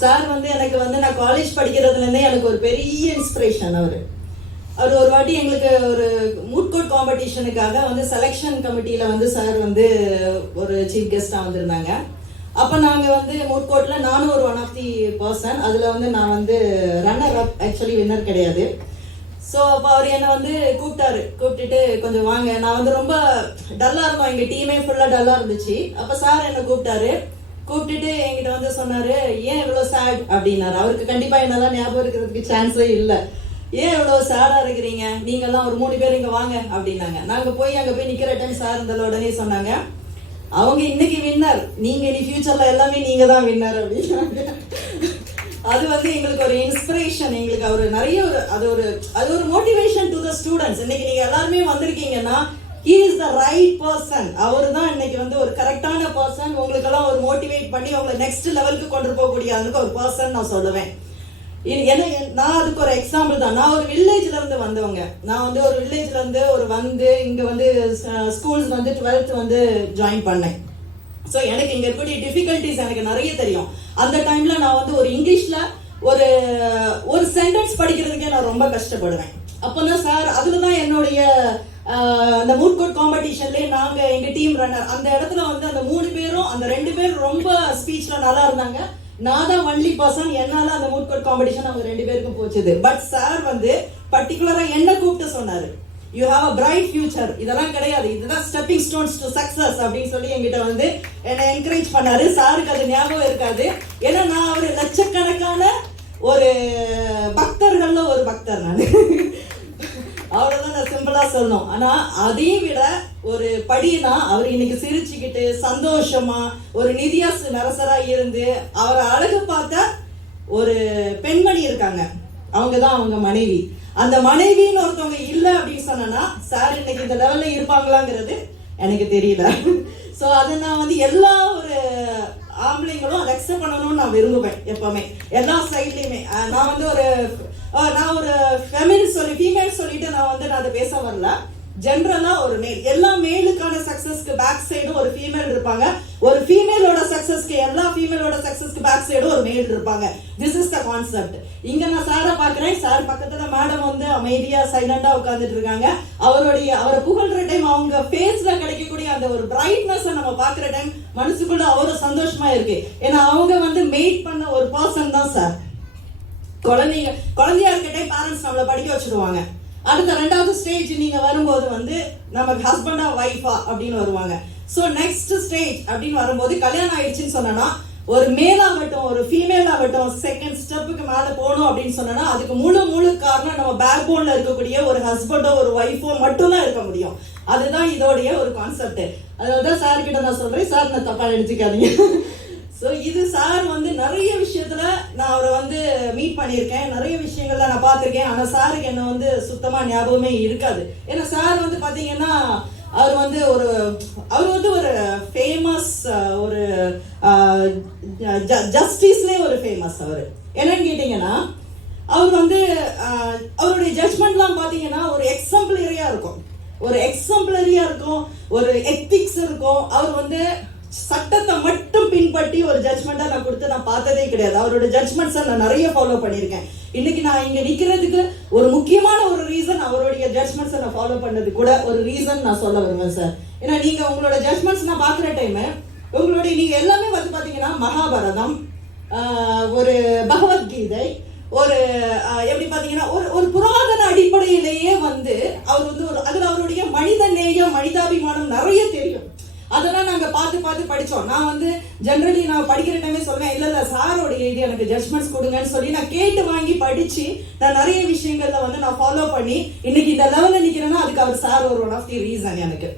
Sir வந்து எனக்கு வந்து நான் காலேஜ் படிக்கிறதுலேருந்தே எனக்கு ஒரு பெரிய இன்ஸ்பிரேஷன். அவர் ஒரு வாட்டி எங்களுக்கு ஒரு மூட் கோர்ட் காம்படிஷனுக்காக வந்து செலெக்ஷன் கமிட்டியில் வந்து சார் வந்து ஒரு சீஃப் கெஸ்டாக வந்திருந்தாங்க. அப்போ நாங்கள் வந்து மூட் கோர்ட்டில் நானும் ஒரு ஒன் ஆஃப் தி பர்சன். அதில் வந்து நான் வந்து ரன்னர் அப், ஆக்சுவலி வின்னர் கிடையாது. ஸோ அப்போ அவர் என்னை வந்து கூப்பிட்டுட்டு கொஞ்சம் வாங்க. நான் வந்து ரொம்ப டல்லாக இருந்தோம், எங்கள் டீமே ஃபுல்லாக டல்லாக இருந்துச்சு. அப்போ சார் என்னை கூப்பிட்டுட்டு என்கிட்ட வந்து சொன்னார், ஏன் இவ்வளோ சேட் அப்படின்னாரு. அவருக்கு கண்டிப்பாக என்னதான் ஞாபகம் இருக்கிறதுக்கு சான்ஸே இல்லை. ஏன் இவ்வளோ சேடாக இருக்கிறீங்க, நீங்கள்லாம் ஒரு 3 பேர் இங்கே வாங்க அப்படின்னாங்க. நாங்கள் அங்கே போய் நிற்கிற டைம் சார் இருந்தாலும் உடனே சொன்னாங்க, அவங்க இன்னைக்கு வின்னர், நீங்கள் இனி ஃபியூச்சரில் எல்லாமே நீங்கள் தான் வின்னர் அப்படின்னாங்க. அது வந்து எங்களுக்கு ஒரு இன்ஸ்பிரேஷன். எங்களுக்கு அவர் நிறைய அது ஒரு மோட்டிவேஷன் டு த ஸ்டூடெண்ட்ஸ். இன்னைக்கு நீங்கள் எல்லாருமே வந்திருக்கீங்கன்னா he is the right person. அவர் தான் இன்னைக்கு வந்து ஒரு கரெக்டான பர்சன். உங்களுக்கெல்லாம் ஒரு மோட்டிவேட் பண்ணி உங்களை நெக்ஸ்ட் லெவலுக்கு கொண்டு போகக்கூடிய அதுக்கு ஒரு பர்சன் நான் சொல்லுவேன். நான் அதுக்கு ஒரு எக்ஸாம்பிள் தான். நான் ஒரு வில்லேஜ்ல இருந்து வந்தவங்க. நான் வந்து ஒரு வில்லேஜ்ல இருந்து வந்து இங்க வந்து ஸ்கூல்ஸ் வந்து 12th வந்து ஜாயின் பண்ணேன். ஸோ எனக்கு இங்க இருக்கக்கூடிய டிஃபிகல்டிஸ் எனக்கு நிறைய தெரியும். அந்த டைம்ல நான் வந்து ஒரு இங்கிலீஷ்ல ஒரு சென்டென்ஸ் படிக்கிறதுக்கே நான் ரொம்ப கஷ்டப்படுவேன். அப்போதான் சார் அதுல தான் என்னுடைய அந்த மூட் கோர்ட் காம்படிஷன்லேயே நாங்கள் எங்கள் டீம் ரன்னர் அந்த இடத்துல வந்து அந்த 3 பேரும் அந்த 2 பேரும் ரொம்ப ஸ்பீச்சில் நல்லா இருந்தாங்க. நான் தான் ஒன்லி பர்சன், என்னால் அந்த மூட் கோர்ட் காம்படிஷன் அவங்க 2 பேருக்கும் போச்சுது. பட் சார் வந்து பர்டிகுலராக என்ன கூப்பிட்டு சொன்னார், you have a bright future, இதெல்லாம் கிடையாது, இதுதான் ஸ்டெப்பிங் ஸ்டோன்ஸ் டு சக்ஸஸ் அப்படின்னு சொல்லி என்கிட்ட வந்து என்னை என்கரேஜ் பண்ணாரு. சாருக்கு அது ஞாபகம் இருக்காது, ஏன்னா நான் ஒரு லட்சக்கணக்கான ஒரு பக்தர்கள்ல ஒரு பக்தர் நான். அவ்வளவுதான் நான் சிம்பிளா சொல்லணும். ஆனா அதை விட ஒரு படினா அவர் இன்னைக்கு சிரிச்சுக்கிட்டு சந்தோஷமா ஒரு நிதியாஸ் நரசரா இருந்து அவரை அழகு பார்த்த ஒரு பெண்மணி இருக்காங்க, அவங்கதான் அவங்க மனைவி. அந்த மனைவின்னு ஒருத்தவங்க இல்லை அப்படின்னு சொன்னா சார் இன்னைக்கு இந்த லெவல்ல இருப்பாங்களாங்கிறது எனக்கு தெரியல. ஸோ அதை நான் வந்து எல்லா ஒரு ஆம்பளைங்களும் அதை அக்செப்ட் பண்ணணும்னு நான் விரும்புவேன் எப்பவுமே, எல்லா சைட்லையுமே. நான் வந்து நான் ஒரு ஃபீமேல் சொல்லிட்டு நான் வந்து நான் அதை பேச வரல. ஜென்ரலா ஒரு மேல், எல்லா மேலுக்கான சக்சஸ்க்கு பேக் சைடும் ஒரு ஃபீமேல் இருப்பாங்க. ஒரு ஃபீமேலோட சக்சஸ்க்கு எல்லா ஃபீமேலோட சக்சஸ்க்கு பேக் சைடும் ஒரு மேல் இருப்பாங்க. This is the concept. இங்க நான் சாரை பாக்குறேன், சார் பக்கத்துல மேடம் வந்து அமைதியா சைலண்டா உட்கார்ந்துட்டு இருக்காங்க. அவரை புகழ்ற டைம் அவங்க ஃபேஸ்ல கிடைக்கக்கூடிய அந்த ஒரு பிரைட்னஸ் நம்ம பாக்குற டைம் மனசுக்குள்ள அவ்வளவு சந்தோஷமா இருக்கு. ஏன்னா அவங்க வந்து மேட் பண்ண ஒரு பர்சன் தான் சார். குழந்தையா இருக்க டைம் பேரண்ட்ஸ் நம்மளை படிக்க வச்சிருவாங்க. அடுத்த 2வது ஸ்டேஜ் நீங்க வரும்போது வந்து நமக்கு ஹஸ்பண்டா ஒய்ஃபா அப்படின்னு வருவாங்க. ஸோ நெக்ஸ்ட் ஸ்டேஜ் அப்படின்னு வரும்போது கல்யாணம் ஆயிடுச்சுன்னு சொன்னா ஒரு மேல் ஆகட்டும் ஒரு ஃபீமேல் ஆகட்டும் செகண்ட் ஸ்டெப்புக்கு மேல போகணும் அப்படின்னு சொன்னா அதுக்கு முழு காரணம் நம்ம பேக் போன்ல இருக்கக்கூடிய ஒரு ஹஸ்பண்டோ ஒரு ஒய்ஃபோ மட்டும்தான் இருக்க முடியும். அதுதான் இதோடைய ஒரு கான்செப்ட். அதனாலதான் சார் கிட்ட நான் சொல்றேன், சார் நான் தப்பா நினைச்சுக்காதீங்க. ஸோ இது சார் வந்து நிறைய விஷயத்துல நான் அவரை வந்து மீட் பண்ணியிருக்கேன், நிறைய விஷயங்கள்ல நான் பார்த்துருக்கேன். ஆனால் சாருக்கு என்ன வந்து சுத்தமா ஞாபகமே இருக்காது. ஏன்னா சார் வந்து பாத்தீங்கன்னா அவர் வந்து ஒரு ஃபேமஸ் ஒரு ஜஸ்டிஸ்லேயே ஒரு ஃபேமஸ். அவர் என்னன்னு கேட்டீங்கன்னா அவர் வந்து அவருடைய ஜட்ஜ்மெண்ட்லாம் பாத்தீங்கன்னா ஒரு எக்ஸம்பிளரியா இருக்கும், ஒரு எத்திக்ஸ் இருக்கும். அவர் வந்து சட்டத்தை மட்டும் பின்பற்றி ஒரு ஜட்ஜ்மெண்டா நான் கொடுத்து நான் பார்த்ததே கிடையாது. அவரோட ஜட்ஜ்மெண்ட்ஸை நான் நிறைய ஃபாலோ பண்ணியிருக்கேன். இன்னைக்கு நான் இங்க நிக்கிறதுக்கு ஒரு முக்கியமான ஒரு ரீசன் அவருடைய ஜட்ஜ்மெண்ட்ஸை நான் ஃபாலோ பண்ணது கூட ஒரு ரீசன் நான் சொல்ல வருவேன் சார். ஏன்னா நீங்க உங்களோட ஜட்ஜ்மெண்ட்ஸ் நான் பாக்குற டைம் நீங்க எல்லாமே வந்து பாத்தீங்கன்னா மகாபாரதம், ஒரு பகவத்கீதை, ஒரு எப்படி பாத்தீங்கன்னா ஒரு புராதன அடிப்படையிலேயே வந்து அவர் வந்து அதுல அவருடைய மனித நேயம் மனிதாபிமானம் நிறைய தெரியும். அதெல்லாம் நாங்க பார்த்து படிச்சோம். நான் வந்து ஜென்ரலி நான் படிக்கிற டைமே சொல்றேன், இல்ல சாரோடைய இது எனக்கு ஜட்ஜ்மெண்ட்ஸ் கொடுங்கன்னு சொல்லி நான் கேட்டு வாங்கி படிச்சு நான் நிறைய விஷயங்கள்ல வந்து நான் ஃபாலோ பண்ணி இன்னைக்கு இந்த லெவல்ல நிக்கிறேன்னா அதுக்கு அவர் சார் ஒரு ஒன் ஆஃப் தி ரீசன் எனக்கு.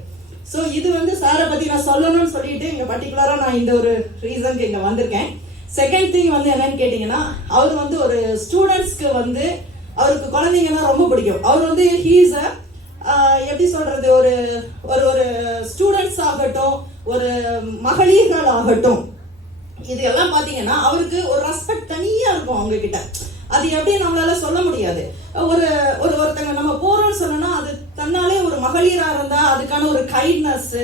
ஸோ இது வந்து சாரை பத்தி நான் சொல்லணும்னு சொல்லிட்டு இங்க பர்டிகுலரா நான் இந்த ஒரு ரீசனுக்கு இங்க வந்திருக்கேன். செகண்ட் திங் வந்து என்னன்னு கேட்டீங்கன்னா அவர் வந்து ஒரு ஸ்டூடெண்ட்ஸ்க்கு வந்து அவருக்கு குழந்தைங்கன்னா ரொம்ப பிடிக்கும். அவர் வந்து ஹீஸ் எப்படி சொல்றது ஒரு ஒரு ஸ்டூடெண்ட்ஸ் ஆகட்டும் ஒரு மகளிர்கள் ஆகட்டும் இது எல்லாம் பாத்தீங்கன்னா அவருக்கு ஒரு ரெஸ்பெக்ட் தனியா இருக்கும் அவங்க கிட்ட. அது எப்படி நம்மளால சொல்ல முடியாது. ஒருத்தங்க நம்ம போறோம்னு சொன்னா அது தன்னாலே ஒரு மகளிரா இருந்தா அதுக்கான ஒரு கைண்ட்னஸ்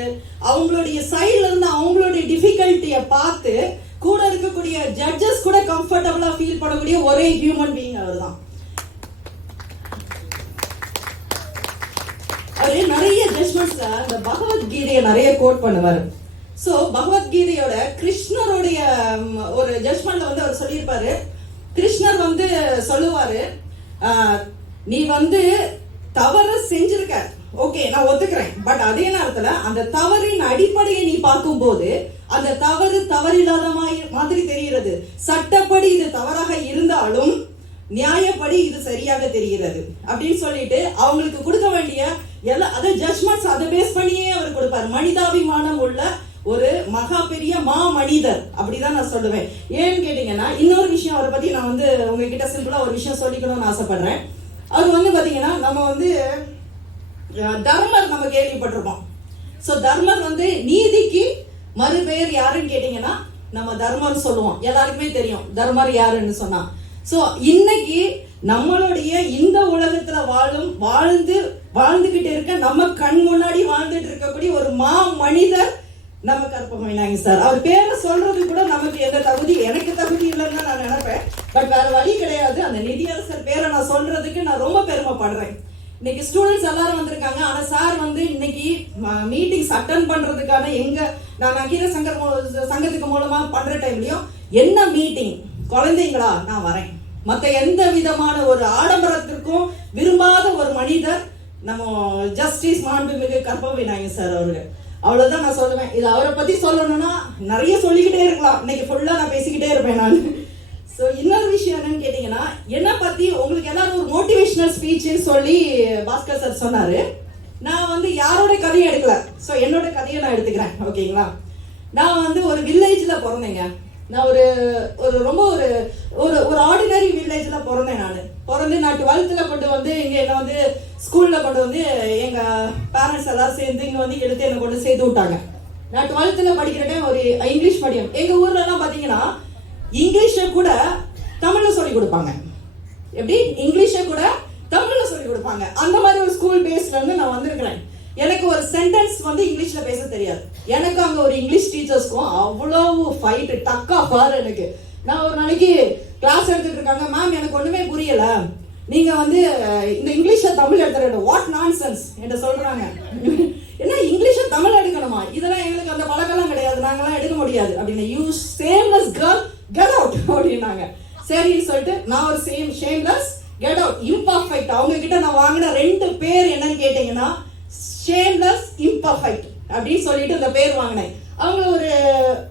அவங்களுடைய சைட்ல இருந்து அவங்களுடைய டிஃபிகல்ட்டிய பார்த்து கூட இருக்கக்கூடிய ஜட்ஜஸ் கூட கம்ஃபர்டபுளா ஃபீல் பண்ணக்கூடிய ஒரே ஹியூமன் பீயிங் அவர் தான். அவரு நிறைய ஜட்ஜ்மெண்ட்ஸ்ல இந்த பகவத்கீதையை நிறைய கோட் பண்ணுவாரு. சோ பகவத்கீதையோட கிருஷ்ணருடைய ஒரு ஜட்ஜ்மெண்ட்ல வந்து அவர் சொல்லியிருப்பாரு. கிருஷ்ணர் வந்து சொல்லுவாரு, நீ வந்து தவறு செஞ்சிருக்க, ஓகே நான் ஒத்துக்கிறேன், பட் அதே நேரத்துல அந்த தவறின் அடிப்படையை நீ பார்க்கும்போது அந்த தவறு தவறில்லாத மாதிரி தெரிகிறது. சட்டப்படி இது தவறாக இருந்தாலும் நியாயப்படி இது சரியாக தெரிகிறது அப்படின்னு சொல்லிட்டு அவங்களுக்கு கொடுக்க வேண்டிய எல்லா அதை ஜட்ஜ்மெண்ட்ஸ் அதை பேஸ் பண்ணியே அவர் கொடுப்பார். மனிதாபிமானம் உள்ள ஒரு மகா பெரிய மனிதர் அப்படிதான் நான் சொல்லுவேன். ஏன்னு கேட்டீங்கன்னா இன்னொரு விஷயம் அவரை பத்தி நான் வந்து உங்ககிட்ட சிம்பிளா ஒரு விஷயம் சொல்லிக்கணும்னு ஆசைப்படுறேன். அவர் வந்து பாத்தீங்கன்னா நம்ம வந்து தர்மர் நம்ம கேள்விப்பட்டிருப்போம். சோ தர்மர் வந்து நீதிக்கு மறுபெயர் யாருன்னு கேட்டீங்கன்னா நம்ம தர்மர் சொல்லுவோம். எல்லாருக்குமே தெரியும் தர்மர் யாருன்னு சொன்னா. சோ இன்னைக்கு நம்மளுடைய இந்த உலகத்துல வாழ்ந்துகிட்டு இருக்க நம்ம கண் முன்னாடி வாழ்ந்துட்டு இருக்கக்கூடிய ஒரு மனிதர் நம்ம கற்பகம் விநாயகர் சார். அவர் பேரை சொல்றது கூட நமக்கு எந்த தகுதி, எனக்கு தகுதி இல்லைன்னு நான் நினைப்பேன். பட் வேற வழி கிடையாது. அந்த நிதியரசர் பேரை நான் சொல்றதுக்கு நான் ரொம்ப பெருமைப்படுறேன். இன்னைக்கு ஸ்டூடெண்ட்ஸ் எல்லாரும் வந்திருக்காங்க. ஆனா சார் வந்து இன்னைக்கு மீட்டிங்ஸ் அட்டன் பண்றதுக்கான நான் நக்கீர சங்கத்துக்கு மூலமா பண்ற டைம்லயும் என்ன மீட்டிங், குழந்தைங்களா நான் வரேன், மத்த எந்த விதமான ஒரு ஆடம்பரத்திற்கும் விரும்பாத ஒரு மனிதர் நம்ம ஜஸ்டிஸ் மாண்புமிகு கற்பகம் விநாயகர் சார் அவரு. அவ்வளவுதான் நான் சொல்லுவேன். இது அவரை பத்தி சொல்லணும்னா நிறைய சொல்லிக்கிட்டே இருக்கலாம். இன்னைக்கு ஃபுல்லா நான் பேசிக்கிட்டே இருப்பேன் நான். ஸோ இன்னொரு விஷயம் என்னன்னு கேட்டீங்கன்னா, என்ன பத்தி உங்களுக்கு எல்லாரும் ஒரு மோட்டிவேஷனல் ஸ்பீச்னு சொல்லி பாஸ்கர் சார் சொன்னாரு. நான் வந்து யாரோட கதையை எடுக்கல. ஸோ என்னோட கதையை நான் எடுத்துக்கிறேன், ஓகேங்களா? நான் வந்து ஒரு வில்லேஜ்ல பிறந்தேங்க. நான் ஒரு ரொம்ப ஒரு ஆர்டினரி வில்லேஜ்ல பிறந்தேன். நான் 12th கொண்டு வந்து இங்க என்ன வந்து ஸ்கூல்ல கொண்டு வந்து எங்க பேரண்ட்ஸ் எல்லாம் சேர்ந்து இங்க வந்து எடுத்து என்ன கொண்டு சேர்த்து விட்டாங்க. நான் 12th படிக்கிற டைம் ஒரு இங்கிலீஷ் மீடியம். எங்க ஊர்ல எல்லாம் பாத்தீங்கன்னா இங்கிலீஷ கூட தமிழ்ல சொல்லி கொடுப்பாங்க. எப்படி இங்கிலீஷ கூட தமிழ்ல சொல்லி கொடுப்பாங்க. அந்த மாதிரி ஒரு ஸ்கூல் பேஸ்ல இருந்து நான் வந்திருக்கிறேன். எனக்கு ஒரு சென்டென்ஸ் வந்து இங்கிலீஷ்ல பேச தெரியாது. எனக்கு அங்க ஒரு இங்கிலீஷ் டீச்சர்ஸ்க்கும் அவ்வளவு ஃபைட் டக்கா பாரு. எனக்கு நான் ஒரு நாளைக்கு கிளாஸ் எடுத்துட்டு இருக்காங்க, மேம் எனக்கு ஒண்ணுமே புரியல, நீங்க வந்து இந்த இங்கிலீஷ தமிழ் எடுத்துற வாட் நான்சென்ஸ் என்று சொல்றாங்க. என்ன இங்கிலீஷ தமிழ் எடுக்கணுமா? இதெல்லாம் எங்களுக்கு அந்த பழக்கெல்லாம் கிடையாது, நாங்கெல்லாம் எடுக்க முடியாது அப்படின்னு. You shameless girl get out அப்படின்னாங்க. சரின்னு சொல்லிட்டு நான் ஒரு ஷேம்லெஸ் கெட் அவுட் இம்பர்ஃபெக்ட். அவங்க கிட்ட நான் வாங்கின 2 பேர் என்னன்னு கேட்டீங்கன்னா ஷேம்லெஸ் இம்பர்ஃபெக்ட் அப்படின்னு சொல்லிட்டு அந்த பேர் வாங்கினேன். அவங்க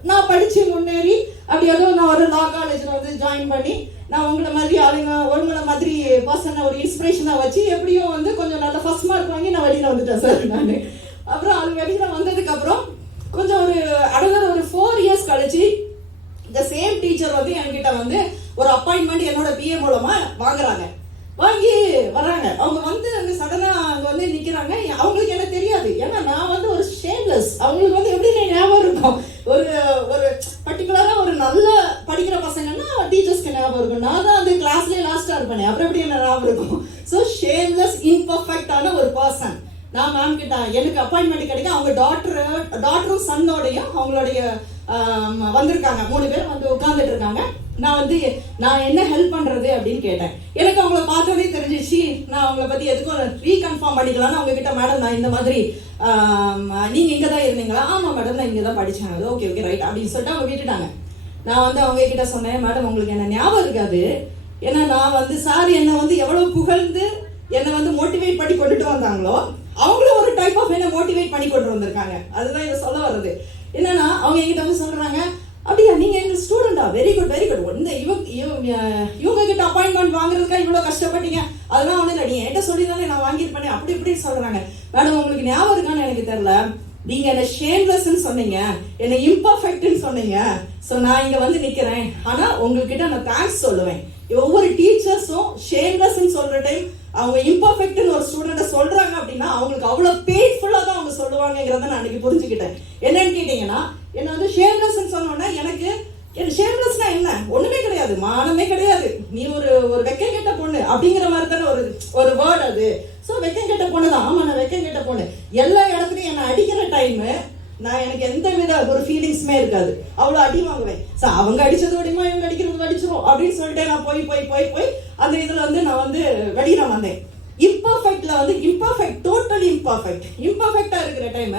நான் படிச்சு முன்னேறி அப்படி ஏதோ நான் ஒரு லா காலேஜ்ல வந்து ஜாயின் பண்ணி நான் உங்களை மாதிரி ஆளுங்க ஒருங்களை மாதிரி பர்சனை ஒரு இன்ஸ்பிரேஷனா வச்சு எப்படியும் வந்து கொஞ்சம் நல்ல ஃபர்ஸ்ட் மார்க் வாங்கி நான் வெளியில வந்துட்டேன் சார் நான். அப்புறம் அது வெளியில வந்ததுக்கு அப்புறம் கொஞ்சம் ஒரு 4 years கழிச்சு இந்த சேம் டீச்சர் வந்து என்கிட்ட வந்து ஒரு அப்பாயின்மெண்ட் என்னோட பிஏ மூலமா வாங்கி வராங்க. அவங்க வந்து அங்க சடனா அங்க வந்து நிக்கிறாங்க. அவங்களுக்கு என்ன தெரியாது, ஏன்னா நான் வந்து ஒரு ஷேம்லெஸ். அவங்களுக்கு வந்து எப்படி ஞாபகம் இருக்கும், ஒரு பர்டிகுலரா ஒரு நல்ல படிக்கிற பசங்கன்னா டீச்சர்ஸ்க்கு ஞாபகம் இருக்கும். நான் தான் அந்த கிளாஸ்லயே லாஸ்டா இருப்பேன், அப்புறம் எப்படி என்ன ஞாபகம் இருக்கும். ஸோ ஷேம்லெஸ் இம்பர்ஃபெக்டான ஒரு பர்சன். நான் மேம் கிட்ட எனக்கு அப்பாயின்மெண்ட் கிடைக்கும். அவங்க டாக்டரும் சன்னோடையும் அவங்களுடைய வந்திருக்காங்க. 3 பேர் வந்து உட்கார்ந்துட்டு இருக்காங்க. நான் என்ன ஹெல்ப் பண்றது அப்படின்னு கேட்டேன். எனக்கு அவங்கள பார்த்தோன்னே தெரிஞ்சிச்சு. நான் அவங்கள பத்தி எதுக்கும் ரீகன்ஃபார்ம் பண்ணிக்கலாம்னு அவங்க கிட்ட, மேடம் நான் இந்த மாதிரி நீங்க இங்கதான் இருந்தீங்களா? ஆமா மேடம் நான் இங்கதான் படிச்சேன். ஓகே ரைட் அப்படின்னு சொல்லிட்டு அவங்க விட்டுட்டாங்க. நான் வந்து அவங்க கிட்ட சொன்னேன், மேடம் உங்களுக்கு என்ன ஞாபகம் இருக்காது, ஏன்னா நான் வந்து சார் என்ன வந்து எவ்வளவு புகழ்ந்து என்னை வந்து மோட்டிவேட் பண்ணி கொண்டுட்டு வந்தாங்களோ அவங்களும் ஒரு டைப் ஆஃப் என்ன மோட்டிவேட் பண்ணி கொண்டு வந்திருக்காங்க. அதுதான் இதை சொல்ல வருது. என்னன்னா அவங்க எங்கிட்ட வந்து சொல்றாங்க, அப்படியா நீங்க எங்க ஸ்டூடெண்டா, வெரி குட் இவங்க கிட்ட அப்பாயின்மெண்ட் வாங்குறதுக்கா இவ்வளவு கஷ்டப்பட்டீங்க, அதெல்லாம் ஒண்ணு இல்லை, நீ என்கிட்ட சொல்லிதானே நான் வாங்கியிருப்பேன் அப்படி இப்படி சொல்றாங்க. மேடம் உங்களுக்கு ஞாபகம் இருக்கான்னு எனக்கு தெரியல, நீங்க என்ன ஷேம்லெஸ்ன்னு சொன்னீங்க, என்ன இம்பர்ஃபெக்ட்னு சொன்னீங்க. ஸோ நான் இங்க வந்து நிக்கிறேன். ஆனா உங்ககிட்ட நான் தேங்க்ஸ் சொல்லுவேன். ஒவ்வொரு டீச்சர்ஸும் ஷேம்லெஸ்ன்னு சொல்ற டைம் அவங்க இம்பர்ஃபெக்ட்னு ஒரு ஸ்டூடெண்ட சொல்றாங்க அப்படின்னா அவங்களுக்கு அவ்வளவு பெயின்ஃபுல்லா தான் அவங்க சொல்லுவாங்கிறத நான் அன்னைக்கு புரிஞ்சுக்கிட்டேன். என்னன்னு கேட்டீங்கன்னா, என்ன வந்து ஷேம்லெஸ்ன்னு சொன்னோன்னா எனக்கு ஷேம்லெஸ்னா என்ன, ஒண்ணுமே கிடையாது, மானமே கிடையாது, நீ ஒரு வெக்கம் கெட்ட பொண்ணு அப்படிங்கிற மாதிரி தானே ஒரு வேர்ட் அது. ஸோ வெக்கம் கெட்ட பொண்ணு தான். ஆமா நான் வெக்கம் கெட்ட பொண்ணு. எல்லா இடத்துலையும் என்னை அடிக்கிற டைம் நான் எனக்கு எந்த வித ஒரு ஃபீலிங்ஸுமே இருக்காது. அவ்வளோ அடி வாங்குவேன். அவங்க அடிச்சது அடிமா, இவங்க அடிக்கிறது அடிச்சிடும் அப்படின்னு சொல்லிட்டு நான் போய் போய் போய் போய் அந்த இதில் வந்து நான் வந்து வெளியில வந்தேன். இம்பர்ஃபெக்ட்ல வந்து இம்பர்ஃபெக்ட், டோட்டலி இம்பர்ஃபெக்டா இருக்கிற டைம்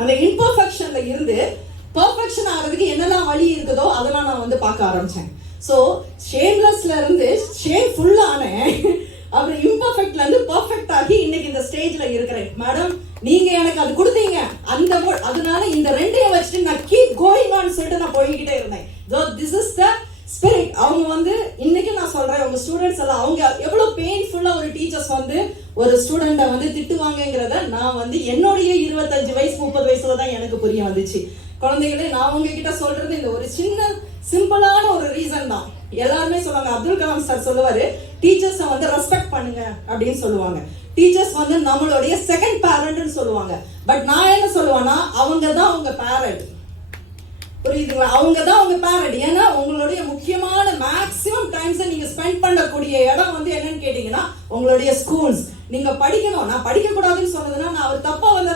அந்த இம்பர்ஃபெக்ஷன்ல இருந்து பர்ஃபெக்ஷன் ஆகிறதுக்கு என்னெல்லாம் வழி இருக்குதோ அதெல்லாம் நான் வந்து பார்க்க ஆரம்பிச்சேன். ஸோ ஷேம்லெஸ்ல இருந்து ஷேம்ஃபுல் ஆனேன். அப்புறம் இம்பர்ஃபெக்ட்ல இருந்து பர்ஃபெக்ட் ஆகி இன்னைக்கு இந்த ஸ்டேஜ்ல இருக்கிறேன். மேடம் நீங்க எனக்கு அது கொடுத்தீங்க, அந்த அதனால இந்த ரெண்டையும் வச்சுட்டு நான் கீப் கோயிங் ஆன் சொல்லிட்டு நான் போய்கிட்டே இருந்தேன். This is the spirit. அவங்க வந்து இன்னைக்கு நான் சொல்றேன், உங்க ஸ்டூடெண்ட்ஸ் எல்லாம் அவங்க எவ்வளவு பெயின்ஃபுல்லா ஒரு டீச்சர்ஸ் வந்து ஒரு ஸ்டூடெண்ட்டை வந்து திட்டுவாங்கங்கிறத நான் வந்து என்னுடைய 25 வயசு 30 வயசுல தான் எனக்கு புரிய வந்துச்சு. குழந்தைகளே, நான் உங்ககிட்ட சொல்றது இந்த ஒரு சின்ன சிம்பிளான ஒரு ரீசன் தான். எல்லாருமே சொல்லுவாங்க, அப்துல் கலாம் சார் சொல்லுவாரு, டீச்சர்ஸை வந்து ரெஸ்பெக்ட் பண்ணுங்க அப்படின்னு சொல்லுவாங்க. டீச்சர்ஸ் வந்து நம்மளுடைய செகண்ட் பேரண்ட்னு சொல்லுவாங்க. பட் நான் என்ன சொல்லுவேன்னா, அவங்க தான் உங்க பேரண்ட். புரியுதுங்களா? அவங்க தான் உங்க பேரண்ட். ஏன்னா உங்களுடைய முக்கியமான மேக்ஸிமம் டைம்ஸை நீங்க ஸ்பெண்ட் பண்ணக்கூடிய இடம் வந்து என்னன்னு கேட்டீங்கன்னா உங்களுடைய ஸ்கூல்ஸ். நீங்க படிக்கணும். நான் படிக்க கூடாதுன்னு சொன்னதுன்னா நான் அவர் தப்பா வந்து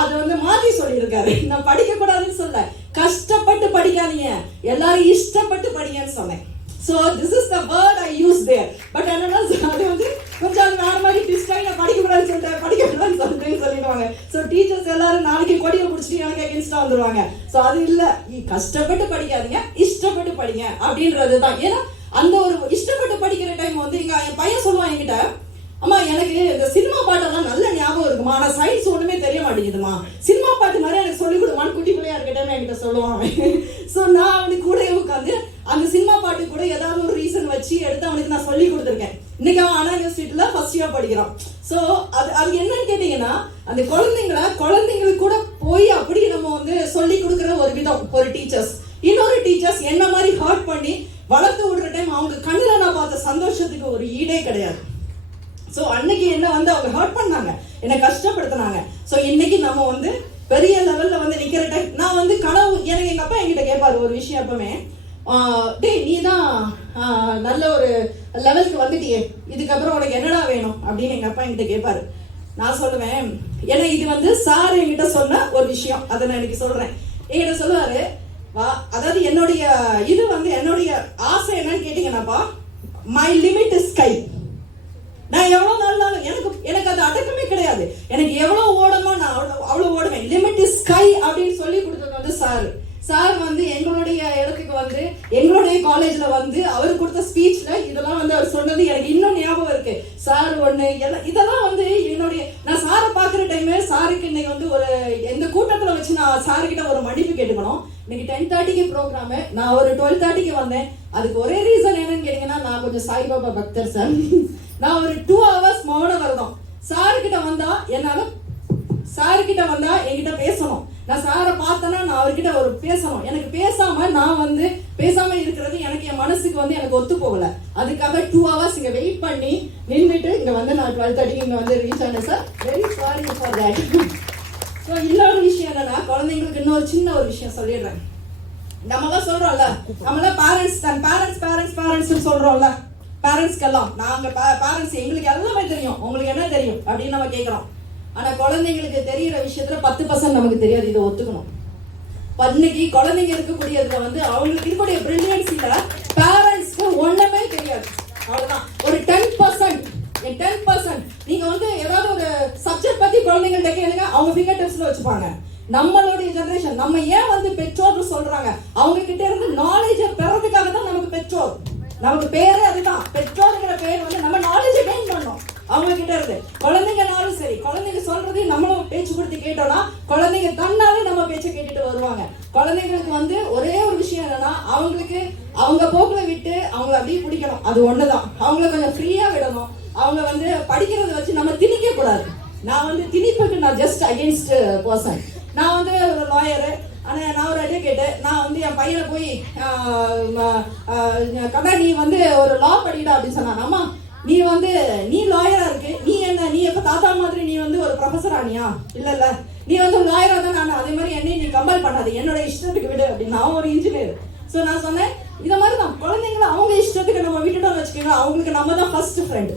அதை வந்து மாத்தி சொல்லியிருக்காரு. நான் படிக்க கூடாதுன்னு சொல்ல, கஷ்டப்பட்டு படிக்காதீங்க, எல்லாரும் இஷ்டப்பட்டு படிங்கன்னு சொன்னேன். So this is the word I use there. But என்னன்னா அது வந்து கொஞ்சம் வேற மாதிரி ட்விஸ்ட் ஆகி நான் படிக்கக்கூடாதுன்னு சொல்லிடுவாங்க. ஸோ டீச்சர்ஸ் எல்லாரும் நாளைக்கு கொடியை பிடிச்சிட்டு எனக்கு அகேன்ஸ்டா வந்துருவாங்க. ஸோ அது இல்லை, கஷ்டப்பட்டு படிக்காதீங்க, இஷ்டப்பட்டு படிங்க அப்படின்றது தான். ஏன்னா அந்த ஒரு இஷ்டப்பட்டு படிக்கிற டைம் வந்து என் பையன் சொல்லுவான் என்கிட்ட, அம்மா எனக்கு இந்த சினிமா பாட்டெல்லாம் நல்ல ஞாபகம் இருக்குமா, ஆனால் சயின்ஸ் ஒண்ணுமே தெரிய மாட்டேங்குதுமா, சினிமா பாட்டு மாதிரி எனக்கு சொல்லிக் கொடுமான்னு குட்டி பிள்ளையா இருக்கட்டும் என்கிட்ட சொல்லுவான். ஸோ நான் அவனுக்கு கூட உட்காந்து அந்த சினிமா பாட்டு கூட ஏதாவது ஒரு ரீசன் வச்சு எடுத்து அவனுக்கு நான் சொல்லி கொடுத்துருக்கேன். இன்னைக்கு அவன் அண்ணா யூனிவர்சிட்டியில ஃபர்ஸ்ட் இயர் படிக்கிறான். ஸோ அது என்னன்னு கேட்டீங்கன்னா, அந்த குழந்தைங்களுக்கு கூட போய் அப்படி நம்ம வந்து சொல்லி கொடுக்குற ஒரு விதம் ஒரு டீச்சர்ஸ். இன்னொரு டீச்சர்ஸ் என்ன மாதிரி ஹர்ட் பண்ணி வளர்த்து விடுற டைம் அவங்க கண்ணில் நான் பார்த்த சந்தோஷத்துக்கு ஒரு ஈடே கிடையாது. ஸோ அன்னைக்கு என்ன வந்து அவங்க ஹர்ட் பண்ணாங்க, என்னை கஷ்டப்படுத்தினாங்க. ஸோ இன்னைக்கு நம்ம வந்து பெரிய லெவல்ல வந்து நிக்கிற டைம் நான் வந்து கனவு, எனக்கு எங்க அப்பா என்கிட்ட கேட்பாரு ஒரு விஷயம் எப்பவுமே, டேய் நீ தான் நல்ல ஒரு லெவலுக்கு வந்துட்டியே, இதுக்கப்புறம் உனக்கு என்னடா வேணும் அப்படின்னு எங்க அப்பா என்கிட்ட கேட்பாரு. நான் சொல்லுவேன், ஏன்னா இது வந்து சார் என்கிட்ட சொன்ன ஒரு விஷயம், அதை நான் எனக்கு சொல்றேன். என்கிட்ட சொல்லுவாரு, அதாவது என்னுடைய இது வந்து என்னுடைய ஆசை என்னன்னு கேட்டீங்கன்னாப்பா, மை லிமிட் இஸ் ஸ்கை. நான் எவ்வளவு நாளும் எனக்கு அது அடக்கமே கிடையாது. எனக்கு எவ்வளவு ஓடணுமோ நான் அவ்வளவு ஓடுவேன். லிமிட் இஸ் ஸ்கை அப்படின்னு சொல்லி கொடுத்தது வந்து சார் வந்து எங்களுடைய இடத்துக்கு வந்து எங்களுடைய காலேஜ்ல வந்து அவர் கொடுத்த ஸ்பீச்ல இதெல்லாம் வந்து அவர் சொன்னது எனக்கு இன்னும் ஞாபகம் இருக்கு. சார் ஒண்ணு இதெல்லாம் வந்து என்னுடைய நான் சாரை பாக்குற டைம் சாருக்கு இன்னைக்கு வந்து ஒரு எந்த கூட்டத்துல வச்சு நான் சாருக்கிட்ட ஒரு மன்னிப்பு கேட்டுக்கணும். இன்னைக்கு 10:30க்கு ப்ரோக்ராம், நான் ஒரு 12:30க்கு வந்தேன். அதுக்கு ஒரே ரீசன் என்னன்னு கேட்டீங்கன்னா, நான் கொஞ்சம் சாய்பாபா பக்தர் சார். நான் ஒரு 2 hours மௌன விரதம். சாருக்கிட்ட வந்தா என்கிட்ட பேசணும். நான் சாரை பார்த்தேன்னா நான் அவர்கிட்ட ஒரு பேசணும். எனக்கு பேசாம இருக்கிறது எனக்கு என் மனசுக்கு வந்து எனக்கு ஒத்து போகல. அதுக்காக 2 hours இங்க வெயிட் பண்ணி நின்றுட்டு இங்க வந்து நான் 12:30க்கு இங்க வந்து ரீச் ஆனேன் sir. Very sorry for that. So இன்னொரு விஷயம் என்னன்னா, குழந்தைங்களுக்கு இன்னொரு சின்ன ஒரு விஷயம் சொல்லிடுறேன். நம்மளாம் சொல்றோம்ல, நம்மளாம் பேரண்ட்ஸ் சொல்றோம்ல, பேரண்ட்ஸ்க்கெல்லாம் நாங்க பேரண்ட்ஸ் எங்களுக்கு எல்லாமே தெரியும், உங்களுக்கு என்ன தெரியும் அப்படின்னு நம்ம கேட்கிறோம். ஆனா குழந்தைங்களுக்கு தெரியிற விஷயத்துல 10% நமக்கு தெரியாது. இதை ஒத்துக்கணும். இன்னைக்கு குழந்தைங்க இருக்கக்கூடியதுல வந்து அவங்களுக்கு இருக்கக்கூடிய பிரில்லியன்ஸ் இல்ல, பேரண்ட்ஸ்க்கு ஒண்ணுமே தெரியாது. அவ்வளவுதான். ஒரு 10% நீங்க வந்து ஏதாவது ஒரு சப்ஜெக்ட் பத்தி குழந்தைங்கள்ட்ட கேளுங்க, அவங்க ஃபிங்கர் டிப்ஸ்ல வச்சுப்பாங்க. நம்மளுடைய ஜெனரேஷன் நம்ம ஏன் வந்து பெற்றோர் சொல்றாங்க, அவங்க கிட்ட இருந்து நாலேஜ் பெறதுக்காக தான் நமக்கு பெற்றோர். நமக்கு பேரே அதுதான், பெற்றோர்ங்கிற பேர் வந்து நம்ம நாலேஜ் கெயின் பண்ணோம் அவங்க கிட்ட இருந்து. குழந்தைங்கனாலும் சரி, குழந்தைங்க சொல்றது நம்மளும் பேச்சு கொடுத்து கேட்டோம்னா குழந்தைங்க தன்னாலே நம்ம பேச்சை கேட்டுட்டு வருவாங்க. குழந்தைங்களுக்கு வந்து ஒரே ஒரு விஷயம் என்னன்னா, அவங்களுக்கு அவங்க போக்குல விட்டு அவங்கள அப்படியே பிடிக்கணும். அது ஒண்ணுதான். அவங்கள கொஞ்சம் ஃப்ரீயா விடணும். அவங்க வந்து படிக்கிறத வச்சு நம்ம திணிக்க கூடாது. நான் வந்து திணிப்புக்கு நான் ஜஸ்ட் அகேன்ஸ்ட் பர்சன். நான் வந்து ஒரு லாயரு, ஆனால் நான் ஒரு அட்வொகேட்டு. நான் வந்து என் பையனை போய் கண்ணா நீ வந்து ஒரு லா படிடா அப்படின்னு சொன்னான். அம்மா நீ லாயரா இருக்கு, நீ எப்ப தாத்தா மாதிரி நீ வந்து ஒரு ப்ரொஃபஸர் ஆனியா? இல்ல நீ வந்து லாயரா தான். நான் அதே மாதிரி என்னையும் நீ கம்பல் பண்ணாது, என்னோட இஷ்டத்துக்கு விடு அப்படின்னு. நான் ஒரு இன்ஜினியர். ஸோ நான் சொன்னேன், இதை மாதிரி தான் குழந்தைங்கள அவங்க இஷ்டத்துக்கு நம்ம விட்டுட்டோம்னு வச்சுக்கோங்க, அவங்களுக்கு நம்ம தான் ஃபர்ஸ்ட் ஃப்ரெண்ட்.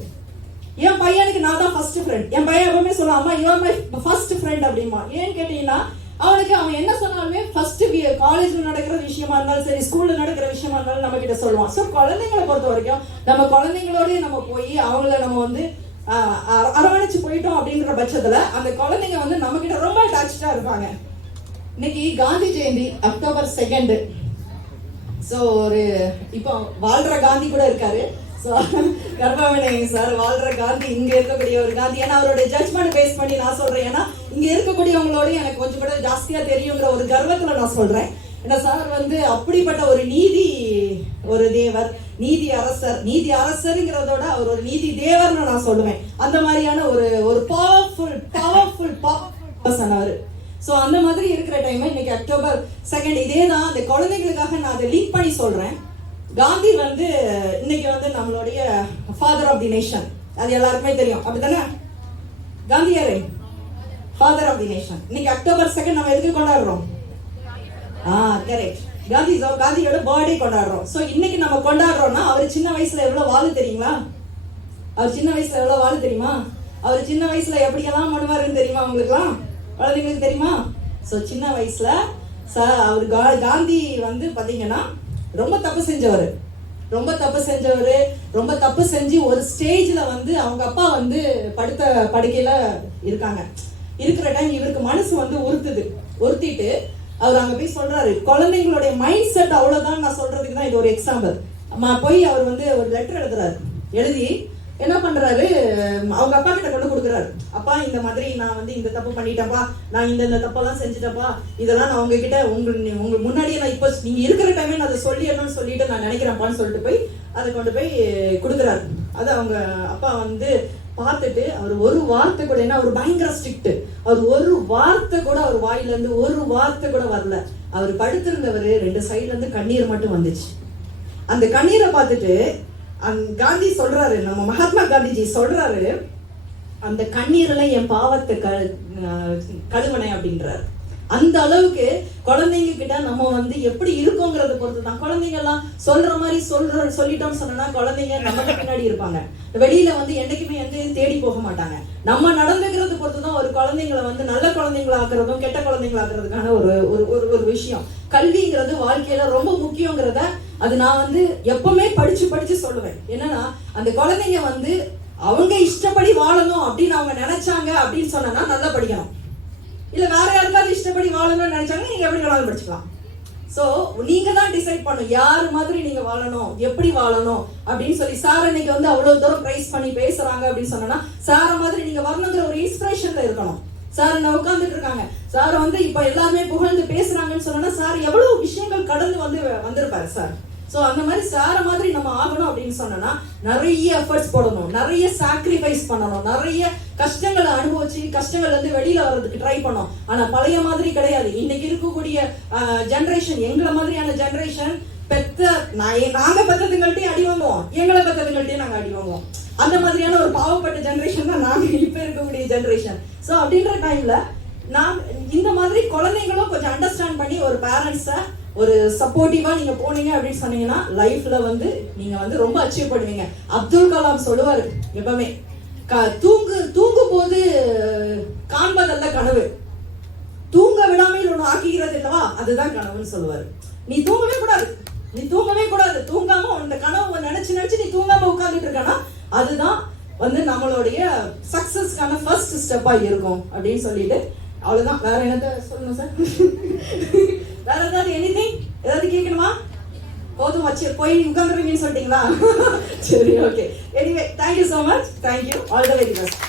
என் பையனுக்கு நான் தான் ஃபர்ஸ்ட் ஃப்ரெண்ட். என் பையன் எப்பவுமே சொல்லுவான், அம்மா you are my first friend அப்படிமா. ஏன்னு கேட்டீங்கன்னா, அவனுக்கு அவன் என்ன சொன்னாலுமே ஃபர்ஸ்ட் காலேஜ்ல நடக்கிற விஷயமா இருந்தாலும் சரி, ஸ்கூல்ல நடக்கிற விஷயமா இருந்தாலும் நம்ம கிட்ட சொல்லுவான். ஸோ குழந்தைங்களை பொறுத்த வரைக்கும் நம்ம குழந்தைங்களோடய நம்ம போய் அவங்கள நம்ம வந்து அரவணைச்சு போயிட்டோம் அப்படின்ற பட்சத்துல அந்த குழந்தைங்க வந்து நம்ம கிட்ட ரொம்ப அட்டாச்சா இருப்பாங்க. இன்னைக்கு காந்தி ஜெயந்தி அக்டோபர் 2. ஸோ ஒரு இப்போ வாழ்ற காந்தி கூட இருக்காரு. ஸோ கர்ப்பவனை சார் வாழ்ற காந்தி, இங்க இருக்கக்கூடிய ஒரு காந்தி. ஏன்னா அவருடைய ஜட்ஜ்மெண்ட் பேஸ் பண்ணி நான் சொல்றேன். ஏன்னா இங்க இருக்கக்கூடியவங்களோட எனக்கு கொஞ்சம் கூட ஜாஸ்தியா தெரியுங்கிற ஒரு கர்வத்துல நான் சொல்றேன். ஏன்னா சார் வந்து அப்படிப்பட்ட ஒரு ஒரு தேவர், நீதி அரசருங்கிறதோட அவர் ஒரு நீதி தேவர்னு நான் சொல்லுவேன். அந்த மாதிரியான ஒரு பவர்ஃபுல் பர்சன் அவரு. ஸோ அந்த மாதிரி இருக்கிற டைம் இன்னைக்கு அக்டோபர் 2 இதே தான் அந்த குழந்தைங்களுக்காக நான் அதை லிங்க் பண்ணி சொல்றேன். காந்தி வந்து இன்னைக்கு வந்து நம்மளுடைய ஃபாதர் ஆஃப் தி நேஷன், அது எல்லாருக்குமே தெரியும், அப்படித்தானே? காந்தியாரே ஃபாதர் ஆஃப் தி நேஷன். இன்னைக்கு அக்டோபர் 2 நம்ம எதுக்கு கொண்டாடுறோம்? கரெக்ட், காந்தியோட பர்த்டே கொண்டாடுறோம். ஸோ இன்னைக்கு நம்ம கொண்டாடுறோம்னா அவர் சின்ன வயசுல எவ்வளவு வாழு தெரியுங்களா? அவர் சின்ன வயசுல எவ்வளவு வாழு தெரியுமா? அவர் சின்ன வயசுல எப்படியெல்லாம் பண்ணுவாருன்னு தெரியுமா உங்களுக்குலாம்? குழந்தைங்களுக்கு தெரியுமா? ஸோ சின்ன வயசுல அவர் காந்தி வந்து பாத்தீங்கன்னா ரொம்ப தப்பு செஞ்சு ஒரு ஸ்டேஜ்ல வந்து அவங்க அப்பா வந்து படுக்கையில இருக்கிற டைம் இவருக்கு மனசு வந்து உறுத்திட்டு அவர் அங்க போய் சொல்றாரு. குழந்தைங்களுடைய மைண்ட் செட் அவ்வளவுதான் நான் சொல்றதுக்கு தான் இது ஒரு எக்ஸாம்பிள். போய் அவர் வந்து ஒரு லெட்டர் எழுதி என்ன பண்றாரு, அவங்க அப்பா கிட்ட கொண்டு கொடுக்குறாரு. அப்பா இந்த மாதிரி நான் வந்து இந்த தப்பு பண்ணிட்டேன்ப்பா, நான் இந்த தப்பெல்லாம் செஞ்சுட்டேன்ப்பா, இதெல்லாம் நான் உங்ககிட்ட உங்க முன்னாடியே நான் இப்போ நீங்க இருக்கிற டைமே நான் அதை சொல்லிடணும்னு சொல்லிட்டு நான் நினைக்கிறேன்ப்பான்னு சொல்லிட்டு போய் அதை கொண்டு போய் கொடுக்குறாரு. அது அவங்க அப்பா வந்து பார்த்துட்டு அவர் ஒரு வார்த்தை கூட, ஏன்னா அவர் பயங்கர ஸ்ட்ரிக்ட், அவர் ஒரு வார்த்தை கூட அவர் வாயில இருந்து ஒரு வார்த்தை கூட வரல. அவர் படுத்திருந்தவர் 2 சைட்ல இருந்து கண்ணீர் மட்டும் வந்துச்சு. அந்த கண்ணீரை பார்த்துட்டு காந்தி சொல்றாரு, நம்ம மகாத்மா காந்திஜி சொல்றாரு, அந்த கண்ணீர்ல என் பாவத்தை கழுவனை அப்படின்றாரு. அந்த அளவுக்கு குழந்தைங்க கிட்ட நம்ம வந்து எப்படி இருக்கோங்கிறத பொறுத்து தான். குழந்தைங்க எல்லாம் சொல்ற மாதிரி சொல்லிட்டோம்னு சொன்னா குழந்தைங்க நமக்கு பின்னாடி இருப்பாங்க. வெளியில வந்து என்னைக்குமே எங்கேயும் தேடி போக மாட்டாங்க. நம்ம நடந்துக்கிறது பொறுத்து தான் ஒரு குழந்தைங்களை வந்து நல்ல குழந்தைங்களா ஆக்குறதும் கெட்ட குழந்தைங்களா ஆக்குறதுக்கான ஒரு விஷயம். கல்விங்கிறது வாழ்க்கையில ரொம்ப முக்கியங்கிறத அது நான் வந்து எப்பவுமே படிச்சு சொல்லுவேன். என்னன்னா அந்த குழந்தைங்க வந்து அவங்க இஷ்டப்படி வாழணும் அப்படின்னு அவங்க நினைச்சாங்க அப்படின்னு சொன்னா நல்லா படிக்கணும். இல்ல வேற யாருக்காவது இஷ்டப்படி வாழணும்னு நினைச்சாங்க நீங்க எப்படி வேணாலும் படிச்சுக்கலாம். சோ நீங்க தான் டிசைட் பண்ணும் யாரு மாதிரி நீங்க வாழணும், எப்படி வாழணும் அப்படின்னு சொல்லி. சார் இன்னைக்கு வந்து அவ்வளவு தூரம் பிரைஸ் பண்ணி பேசுறாங்க அப்படின்னு சொன்னா சார மாதிரி நீங்க வரணுங்கிற ஒரு இன்ஸ்பிரேஷன்ல இருக்கணும். சார் என்ன உட்கார்ந்துட்டு இருக்காங்க, சார் வந்து இப்ப எல்லாருமே புகழ்ந்து பேசுறாங்கன்னு சொன்னா சார் எவ்வளவு விஷயங்கள் கடந்து வந்திருப்பாரு சார். ஸோ அந்த மாதிரி சார மாதிரி நம்ம ஆகணும் அப்படின்னு சொன்னா நிறைய எஃபர்ட்ஸ் போடணும், நிறைய சாக்ரிஃபைஸ் பண்ணணும், நிறைய கஷ்டங்களை அனுபவிச்சு கஷ்டங்கள்ல இருந்து வெளியில வர்றதுக்கு ட்ரை பண்ணோம். ஆனா பழைய மாதிரி கிடையாது. இன்னைக்கு இருக்கக்கூடிய ஜெனரேஷன், எங்களை மாதிரியான ஜெனரேஷன் நாங்க பெற்றதுங்கள்ட்டையும் அடி வாங்குவோம், எங்களை பெற்றதுங்கள்ட்டையும் நாங்க அடி வாங்குவோம். அந்த மாதிரியான ஒரு பாவப்பட்ட ஜெனரேஷன் தான் நாங்க இப்ப இருக்கக்கூடிய ஜெனரேஷன். ஸோ அப்படின்ற டைம்ல நான் இந்த மாதிரி குழந்தைங்களும் கொஞ்சம் அண்டர்ஸ்டாண்ட் பண்ணி ஒரு பேரண்ட்ஸை ஒரு சப்போர்ட்டிவா நீங்க போனீங்க அப்படின்னு சொன்னீங்கன்னா லைஃப்ல வந்து நீங்க வந்து ரொம்ப அச்சீவ் பண்ணுவீங்க. அப்துல் கலாம் சொல்லுவாரு எப்பவுமே, தூங்கும் போது காண்பதல்ல கனவு, தூங்க விடாமல் ஒண்ணு ஆக்குகிறது இல்லவா அதுதான் கனவுன்னு சொல்லுவாரு. நீ தூங்கவே கூடாது, தூங்காம அந்த கனவு நினைச்சு நீ தூங்காம உட்கார்ந்துட்டு இருக்கனா அதுதான் வந்து நம்மளுடைய சக்சஸ்க்கான ஃபர்ஸ்ட் ஸ்டெப்பா இருக்கும் அப்படின்னு சொல்லிட்டு அவ்வளவுதான். வேற என்னத்த சொல்லணும் சார்? வேற ஏதாவது எனிதிங் ஏதாவது கேட்கணுமா? போதும் வச்சு போய் உட்காந்துருவீங்கன்னு சொல்லிட்டீங்களா? சரி, okay. Anyway thank you so much. Thank you. All the very best.